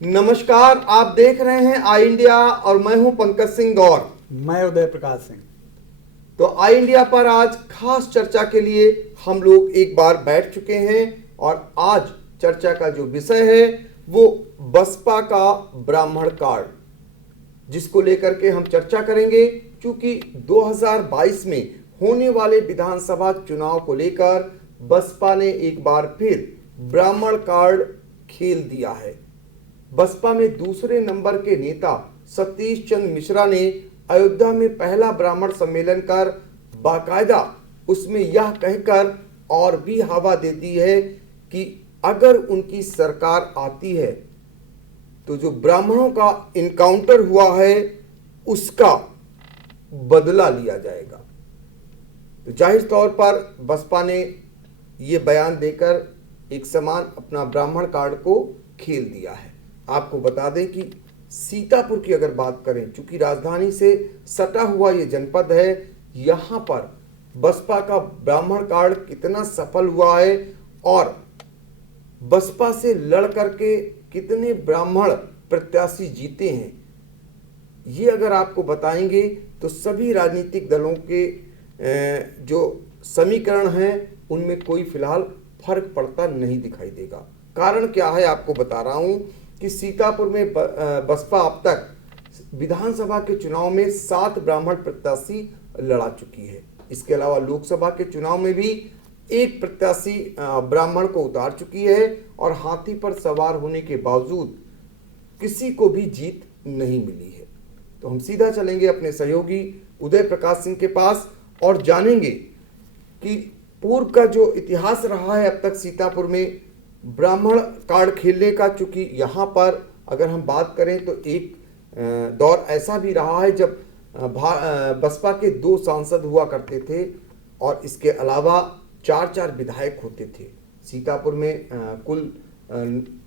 नमस्कार, आप देख रहे हैं आई इंडिया और मैं हूं पंकज सिंह गौर। मैं उदय प्रकाश सिंह। तो आई इंडिया पर आज खास चर्चा के लिए हम लोग एक बार बैठ चुके हैं और आज चर्चा का जो विषय है वो बसपा का ब्राह्मण कार्ड, जिसको लेकर के हम चर्चा करेंगे। क्योंकि 2022 में होने वाले विधानसभा चुनाव को लेकर बसपा ने एक बार फिर ब्राह्मण कार्ड खेल दिया है। बसपा में दूसरे नंबर के नेता सतीश चंद्र मिश्रा ने अयोध्या में पहला ब्राह्मण सम्मेलन कर बाकायदा उसमें यह कहकर और भी हवा दे दी है कि अगर उनकी सरकार आती है तो जो ब्राह्मणों का इनकाउंटर हुआ है उसका बदला लिया जाएगा। तो जाहिर तौर पर बसपा ने ये बयान देकर एक समान अपना ब्राह्मण कार्ड को खेल दिया है। आपको बता दें कि सीतापुर की अगर बात करें, चूंकि राजधानी से सटा हुआ ये जनपद है, यहाँ पर बसपा का ब्राह्मण कार्ड कितना सफल हुआ है और बसपा से लड़ करके कितने ब्राह्मण प्रत्याशी जीते हैं, ये अगर आपको बताएंगे तो सभी राजनीतिक दलों के जो समीकरण हैं उनमें कोई फिलहाल फर्क पड़ता नहीं दिखाई देगा। कारण क्या है आपको बता रहा हूं कि सीतापुर में बसपा अब तक विधानसभा के चुनाव में 7 ब्राह्मण प्रत्याशी लड़ा चुकी है। इसके अलावा लोकसभा के चुनाव में भी एक प्रत्याशी ब्राह्मण को उतार चुकी है और हाथी पर सवार होने के बावजूद किसी को भी जीत नहीं मिली है। तो हम सीधा चलेंगे अपने सहयोगी उदय प्रकाश सिंह के पास और जानेंगे कि पूर्व का जो इतिहास रहा है अब तक सीतापुर में ब्राह्मण कार्ड खेलने का। चूंकि यहाँ पर अगर हम बात करें तो एक दौर ऐसा भी रहा है जब बसपा के 2 सांसद हुआ करते थे और इसके अलावा 4 विधायक होते थे। सीतापुर में कुल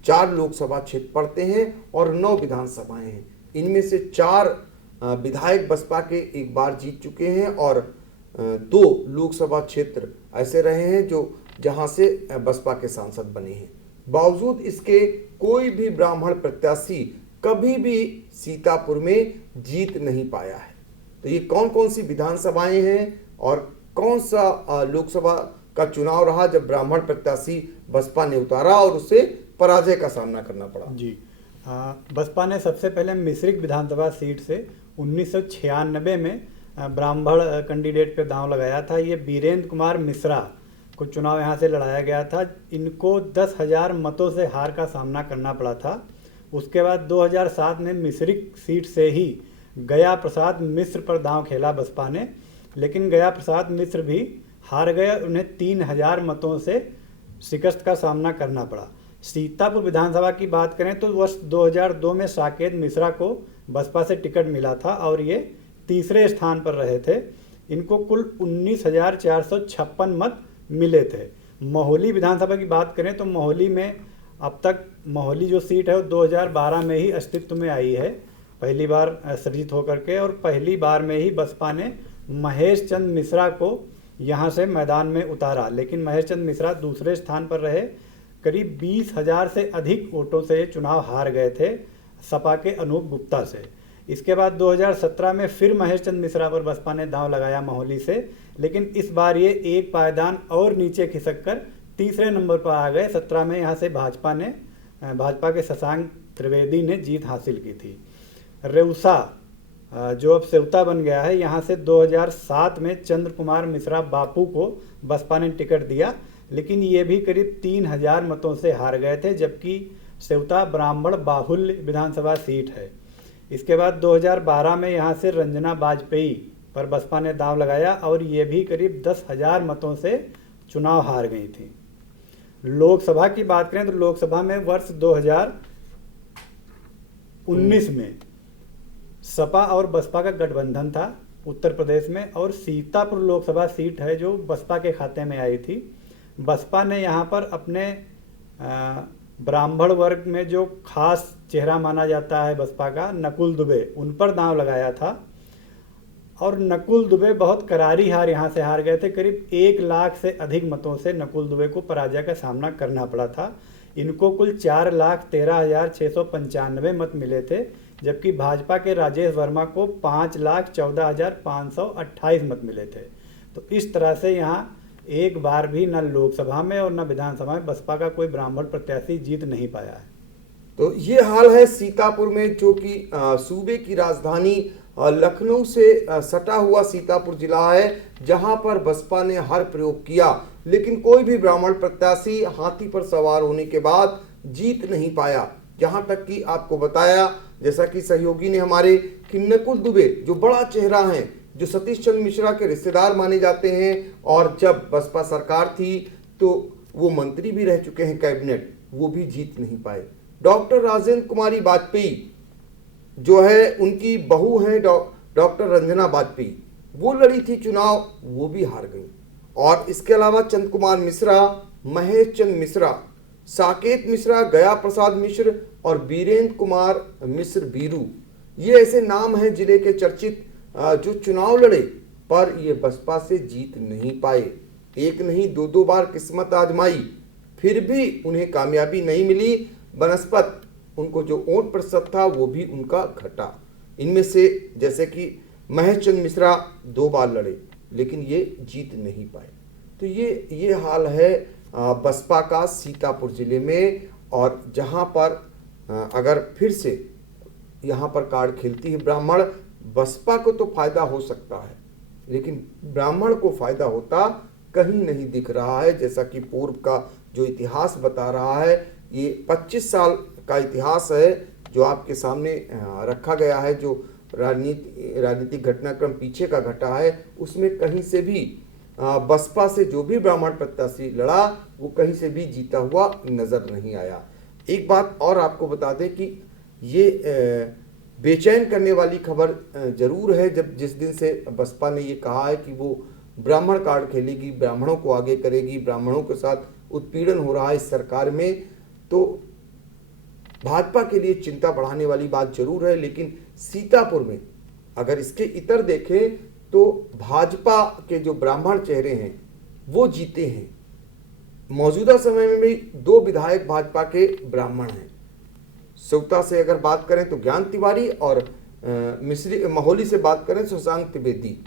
4 लोकसभा क्षेत्र पड़ते हैं और 9 विधानसभाएं हैं। इनमें से 4 विधायक बसपा के एक बार जीत चुके हैं और 2 लोकसभा क्षेत्र ऐसे रहे हैं जो जहां से बसपा के सांसद बने हैं। बावजूद इसके कोई भी ब्राह्मण प्रत्याशी कभी भी सीतापुर में जीत नहीं पाया है। तो ये कौन कौन सी विधानसभाएं हैं और कौन सा लोकसभा का चुनाव रहा जब ब्राह्मण प्रत्याशी बसपा ने उतारा और उसे पराजय का सामना करना पड़ा? जी, बसपा ने सबसे पहले मिश्रिक विधानसभा सीट से 1996 में ब्राह्मण कैंडिडेट पे दांव लगाया था। ये वीरेंद्र कुमार मिश्रा को चुनाव यहाँ से लड़ाया गया था। इनको 10,000 मतों से हार का सामना करना पड़ा था। उसके बाद 2007 में मिश्रिक सीट से ही गया प्रसाद मिश्र पर दांव खेला बसपा ने, लेकिन गया प्रसाद मिश्र भी हार गए। उन्हें 3,000 मतों से शिकस्त का सामना करना पड़ा। सीतापुर विधानसभा की बात करें तो वर्ष 2002 में साकेत मिश्रा को बसपा से टिकट मिला था और ये तीसरे स्थान पर रहे थे। इनको कुल 19,456 मत मिले थे। मोहाली विधानसभा की बात करें तो मोहाली में अब तक मोहाली जो सीट है वो 2012 में ही अस्तित्व में आई है, पहली बार सृजित होकर के, और पहली बार में ही बसपा ने महेश चंद्र मिश्रा को यहाँ से मैदान में उतारा। लेकिन महेश चंद्र मिश्रा दूसरे स्थान पर रहे। करीब 20,000 से अधिक वोटों से चुनाव हार गए थे सपा के अनूप गुप्ता से। इसके बाद 2017 में फिर महेश चंद्र मिश्रा पर बसपा ने दांव लगाया मोहाली से, लेकिन इस बार ये एक पायदान और नीचे खिसक कर तीसरे नंबर पर आ गए। 17 में यहाँ से भाजपा के शशांक त्रिवेदी ने जीत हासिल की थी। रेउसा जो अब सेवता बन गया है, यहाँ से 2007 में चंद्र कुमार मिश्रा बापू को बसपा ने टिकट दिया, लेकिन ये भी करीब 3,000 मतों से हार गए थे, जबकि सेवता ब्राह्मण बाहुल्य विधानसभा सीट है। इसके बाद 2012 में यहाँ से रंजना वाजपेयी पर बसपा ने दांव लगाया और ये भी करीब 10,000 मतों से चुनाव हार गई थी। लोकसभा की बात करें तो लोकसभा में वर्ष 2019 में सपा और बसपा का गठबंधन था उत्तर प्रदेश में, और सीतापुर लोकसभा सीट है जो बसपा के खाते में आई थी। बसपा ने यहाँ पर अपने ब्राह्मण वर्ग में जो खास चेहरा माना जाता है बसपा का, नकुल दुबे, उन पर दांव लगाया था और नकुल दुबे बहुत करारी हार यहाँ से हार गए थे। करीब 1 लाख से अधिक मतों से नकुल दुबे को पराजय का सामना करना पड़ा था। इनको कुल 4,13,695 मत मिले थे, जबकि भाजपा के राजेश वर्मा को 5,14,528 मत मिले थे। तो इस तरह से यहाँ एक बार भी न लोकसभा में और न विधानसभा में बसपा का कोई ब्राह्मण प्रत्याशी जीत नहीं पाया है। तो ये हाल है सीतापुर में, जो कि सूबे की राजधानी लखनऊ से सटा हुआ सीतापुर जिला है, जहां पर बसपा ने हर प्रयोग किया, लेकिन कोई भी ब्राह्मण प्रत्याशी हाथी पर सवार होने के बाद जीत नहीं पाया। जहां तक कि आपको बताया, जैसा कि सहयोगी ने हमारे, कि नकुल दुबे जो बड़ा चेहरा है, जो सतीश चंद्र मिश्रा के रिश्तेदार माने जाते हैं, और जब बसपा सरकार थी तो वो मंत्री भी रह चुके हैं कैबिनेट, वो भी जीत नहीं पाए। डॉक्टर राजेंद्र कुमारी वाजपेयी जो है, उनकी बहू है डॉक्टर रंजना वाजपेयी, वो लड़ी थी चुनाव, वो भी हार गई। और इसके अलावा चंद कुमार मिश्रा, महेश चंद मिश्रा, साकेत मिश्रा, गया प्रसाद मिश्र और वीरेंद्र कुमार मिश्र बीरू, ये ऐसे नाम हैं जिले के चर्चित जो चुनाव लड़े, पर ये बसपा से जीत नहीं पाए। एक नहीं दो बार किस्मत आजमाई, फिर भी उन्हें कामयाबी नहीं मिली। बनस्पत उनको जो वोट प्रतिशत था वो भी उनका घटा। इनमें से जैसे कि महेश चंद मिश्रा 2 बार लड़े, लेकिन ये जीत नहीं पाए। तो ये हाल है बसपा का सीतापुर जिले में। और जहां पर अगर फिर से यहाँ पर कार्ड खेलती है ब्राह्मण, बसपा को तो फायदा हो सकता है, लेकिन ब्राह्मण को फायदा होता कहीं नहीं दिख रहा है। जैसा कि पूर्व का जो इतिहास बता रहा है, ये 25 साल का इतिहास है जो आपके सामने रखा गया है। जो राजनीतिक घटनाक्रम पीछे का घटा है, उसमें कहीं से भी बसपा से जो भी ब्राह्मण प्रत्याशी लड़ा, वो कहीं से भी जीता हुआ नजर नहीं आया। एक बात और आपको बता दें कि ये बेचैन करने वाली खबर जरूर है, जब जिस दिन से बसपा ने ये कहा है कि वो ब्राह्मण कार्ड खेलेगी, ब्राह्मणों को आगे करेगी, ब्राह्मणों के साथ उत्पीड़न हो रहा है इस सरकार में, तो भाजपा के लिए चिंता बढ़ाने वाली बात जरूर है। लेकिन सीतापुर में अगर इसके इतर देखें तो भाजपा के जो ब्राह्मण चेहरे हैं वो जीते हैं। मौजूदा समय में भी 2 विधायक भाजपा के ब्राह्मण हैं। सेवता से अगर बात करें तो ज्ञान तिवारी, और महोली से बात करें तो शशांक त्रिवेदी,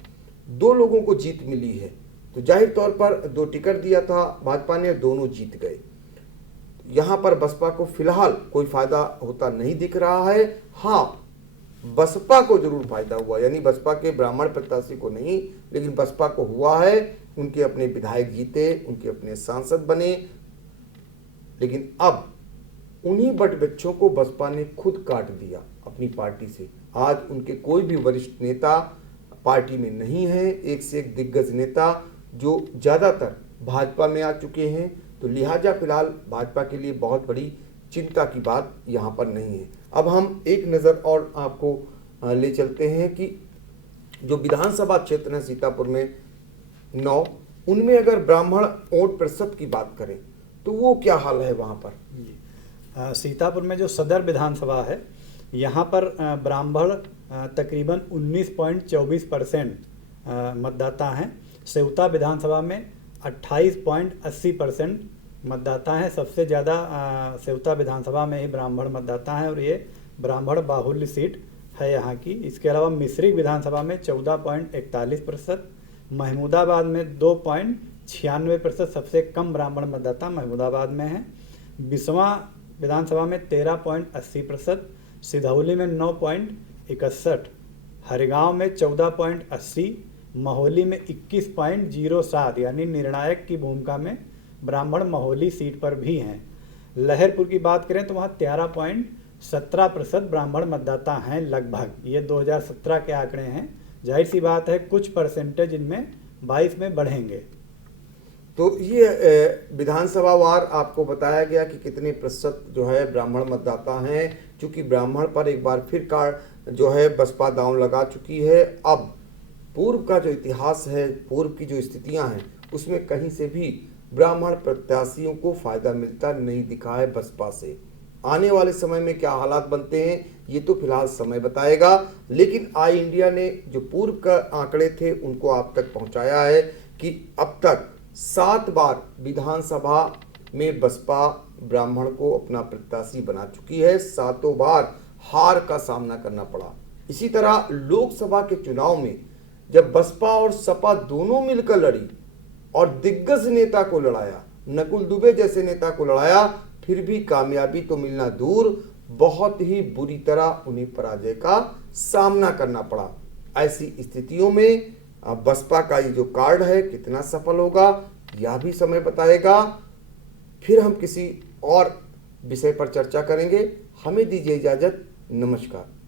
2 लोगों को जीत मिली है। तो जाहिर तौर पर 2 टिकट दिया था भाजपा ने, दोनों जीत गए। यहाँ पर बसपा को फिलहाल कोई फायदा होता नहीं दिख रहा है। हाँ, बसपा को जरूर फायदा हुआ, यानी बसपा के ब्राह्मण प्रत्याशी को नहीं, लेकिन बसपा को हुआ है। उनके अपने विधायक जीते, उनके अपने सांसद बने, लेकिन अब उन्हीं बट बच्चों को बसपा ने खुद काट दिया अपनी पार्टी से। आज उनके कोई भी वरिष्ठ नेता पार्टी में नहीं है, एक से एक दिग्गज नेता जो ज़्यादातर भाजपा में आ चुके हैं। तो लिहाजा फिलहाल भाजपा के लिए बहुत बड़ी चिंता की बात यहाँ पर नहीं है। अब हम एक नज़र और आपको ले चलते हैं कि जो विधानसभा क्षेत्र है सीतापुर में 9, उनमें अगर ब्राह्मण वोट प्रतिशत की बात करें तो वो क्या हाल है वहाँ पर? सीतापुर में जो सदर विधानसभा है, यहाँ पर ब्राह्मण तकरीबन 19.24% मतदाता हैं। सेवता विधानसभा में 28.80% मतदाता हैं। सबसे ज़्यादा सेवता विधानसभा में ही ब्राह्मण मतदाता हैं और ये ब्राह्मण बाहुल्य सीट है यहाँ की। इसके अलावा मिश्रिक विधानसभा में 14.41%, महमूदाबाद में 2.96% सबसे कम ब्राह्मण मतदाता महमूदाबाद में हैं। बिस्वा विधानसभा में 13.80%, सिधौली में 9.61, हरिगांव में 14.80, महोली में 21.07, यानी निर्णायक की भूमिका में ब्राह्मण महोली सीट पर भी हैं। लहरपुर की बात करें तो वहाँ 13.17% ब्राह्मण मतदाता हैं लगभग। ये 2017 के आंकड़े हैं। जाहिर सी बात है कुछ परसेंटेज इनमें 22 में बढ़ेंगे। तो ये विधानसभा वार आपको बताया गया कि कितने प्रतिशत जो है ब्राह्मण मतदाता हैं। चूँकि ब्राह्मण पर एक बार फिर कार्ड जो है बसपा दांव लगा चुकी है। अब पूर्व का जो इतिहास है, पूर्व की जो स्थितियां हैं, उसमें कहीं से भी ब्राह्मण प्रत्याशियों को फायदा मिलता नहीं दिखा है बसपा से। आने वाले समय में क्या हालात बनते हैं ये तो फिलहाल समय बताएगा। लेकिन आई इंडिया ने जो पूर्व का आंकड़े थे उनको आप तक पहुंचाया है कि अब तक 7 बार विधानसभा में बसपा ब्राह्मण को अपना प्रत्याशी बना चुकी है। 7 बार हार का सामना करना पड़ा। इसी तरह लोकसभा के चुनाव में जब बसपा और सपा दोनों मिलकर लड़ी और दिग्गज नेता को लड़ाया, नकुल दुबे जैसे नेता को लड़ाया, फिर भी कामयाबी तो मिलना दूर, बहुत ही बुरी तरह उन्हें पराजय का सामना करना पड़ा। ऐसी स्थितियों में बसपा का ये जो कार्ड है कितना सफल होगा यह भी समय बताएगा। फिर हम किसी और विषय पर चर्चा करेंगे। हमें दीजिए इजाजत। नमस्कार।